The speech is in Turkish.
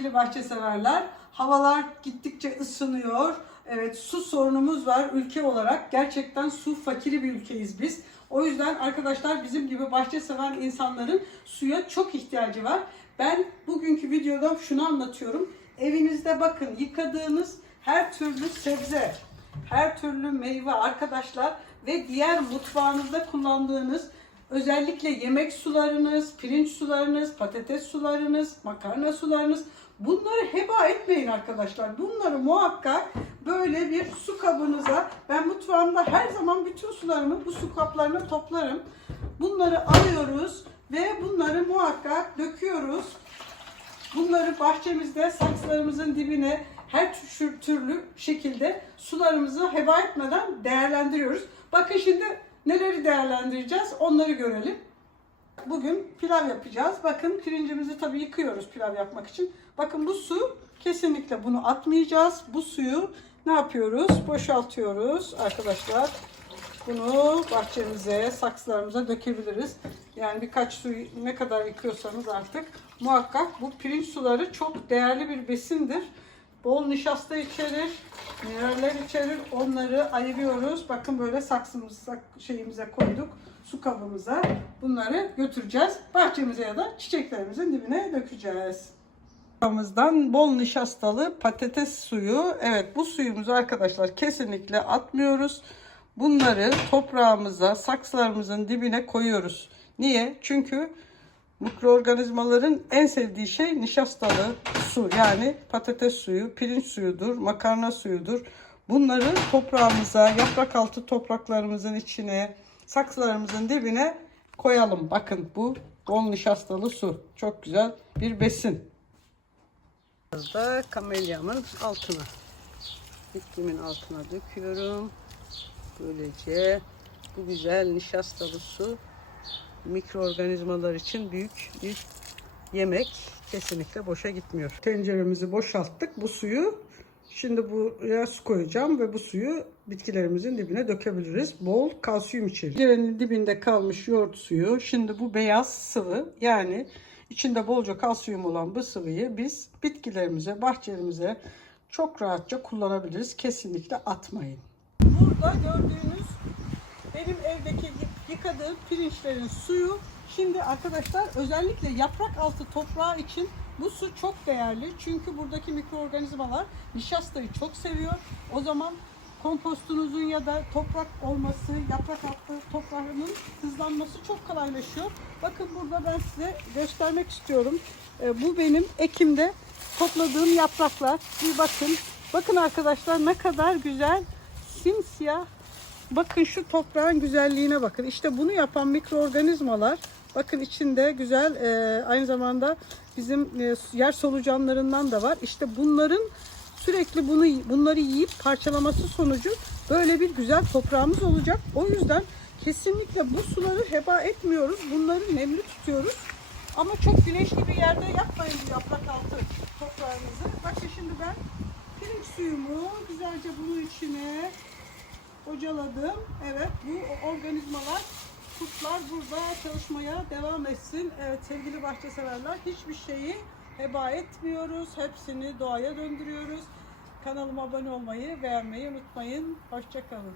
sevgili bahçe severler. Havalar gittikçe ısınıyor. Evet su sorunumuz var ülke olarak. Gerçekten su fakiri bir ülkeyiz biz. O yüzden arkadaşlar bizim gibi bahçe seven insanların suya çok ihtiyacı var. Ben bugünkü videoda şunu anlatıyorum. Evinizde bakın yıkadığınız her türlü sebze, her türlü meyve arkadaşlar ve diğer mutfağınızda kullandığınız özellikle yemek sularınız, pirinç sularınız, patates sularınız, makarna sularınız bunları heba etmeyin arkadaşlar. Bunları muhakkak böyle bir su kabınıza ben mutfağımda her zaman bütün sularımı bu su kaplarına toplarım. Bunları alıyoruz ve bunları muhakkak döküyoruz. Bunları bahçemizde saksılarımızın dibine her tür- türlü şekilde sularımızı heba etmeden değerlendiriyoruz. Bakın şimdi neleri değerlendireceğiz onları görelim. Bugün pilav yapacağız. Bakın pirincimizi tabii yıkıyoruz pilav yapmak için. Bakın bu su kesinlikle bunu atmayacağız. Bu suyu ne yapıyoruz? Boşaltıyoruz arkadaşlar. Bunu bahçemize, saksılarımıza dökebiliriz. Yani birkaç su ne kadar yıkıyorsanız artık muhakkak bu pirinç suları çok değerli bir besindir. Bol nişasta içerir, mineraller içerir. Onları ayırıyoruz. Bakın böyle saksımıza, şeyimize koyduk. Su kabımıza. Bunları götüreceğiz. Bahçemize ya da çiçeklerimizin dibine dökeceğiz. Kabımızdan bol nişastalı patates suyu. Evet bu suyumuzu arkadaşlar kesinlikle atmıyoruz. Bunları toprağımıza, saksılarımızın dibine koyuyoruz. Niye? Çünkü mikroorganizmaların en sevdiği şey nişastalı su. Yani patates suyu, pirinç suyudur, makarna suyudur. Bunları toprağımıza, yaprak altı topraklarımızın içine, saksılarımızın dibine koyalım. Bakın bu bol nişastalı su. Çok güzel bir besin. Biraz da kamelyamın altına, bitkimin altına döküyorum. Böylece bu güzel nişastalı su mikroorganizmalar için büyük bir yemek. Kesinlikle boşa gitmiyor. Tenceremizi boşalttık. Bu suyu şimdi buraya su koyacağım ve bu suyu bitkilerimizin dibine dökebiliriz. Bol kalsiyum içeriyor. Tencerenin dibinde kalmış yoğurt suyu. Şimdi bu beyaz sıvı yani içinde bolca kalsiyum olan bu sıvıyı biz bitkilerimize, bahçemize çok rahatça kullanabiliriz. Kesinlikle atmayın. Burada gördüğünüz benim evdeki yıkadığım pirinçlerin suyu. Şimdi arkadaşlar özellikle yaprak altı toprağı için bu su çok değerli. Çünkü buradaki mikroorganizmalar nişastayı çok seviyor. O zaman kompostunuzun ya da toprak olması, yaprak altı toprağının hızlanması çok kolaylaşıyor. Bakın burada ben size göstermek istiyorum. Ee, Bu benim ekimde topladığım yapraklar. Bir bakın. Bakın arkadaşlar ne kadar güzel simsiyah Bakın şu toprağın güzelliğine bakın. İşte bunu yapan mikroorganizmalar bakın içinde güzel e, aynı zamanda bizim e, yer solucanlarından da var. İşte bunların sürekli bunu bunları yiyip parçalaması sonucu böyle bir güzel toprağımız olacak. O yüzden kesinlikle bu suları heba etmiyoruz. Bunları nemli tutuyoruz. Ama çok güneşli bir yerde yapmayın bu yaprak altı toprağınızı. Bakın şimdi ben pirinç suyumu güzelce bunun içine hocaladım. Evet bu organizmalar kurtlar burada çalışmaya devam etsin. Evet sevgili bahçe severler hiçbir şeyi heba etmiyoruz. Hepsini doğaya döndürüyoruz. Kanalıma abone olmayı, beğenmeyi unutmayın. Hoşçakalın.